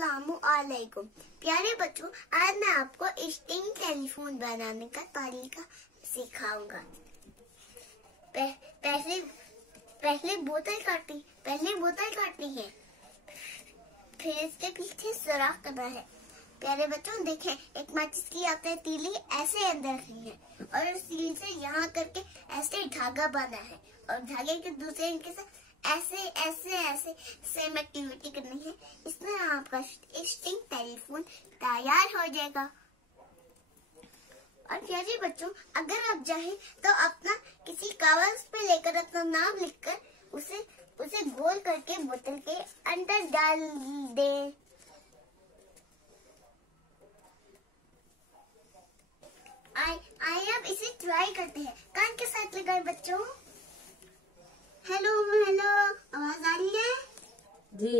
अस्सलामुअलैकुम प्यारे बच्चों, आज मैं आपको स्टिंग टेलीफोन बनाने का तरीका सिखाऊंगा। पहले बोतल काटनी है, फिर इसके पीछे सुराख करना है। प्यारे बच्चों देखें, एक माचिस की आपने तीली ऐसे अंदर रखनी है और उस तीली से यहाँ करके ऐसे धागा बांधना है और धागे के दूसरे एंड के साथ ऐसे सेम एक्टिविटी करनी है। इसमें आपका स्टिंग टेलीफोन तैयार हो जाएगा। और प्यारे बच्चों, अगर आप चाहें तो अपना किसी कागज पे लेकर अपना नाम लिखकर उसे गोल करके बोतल के अंदर डाल दें। आइए अब इसे ट्राई करते हैं। कान के साथ लगाए बच्चों। हेलो, आवाज आ रही है? जी।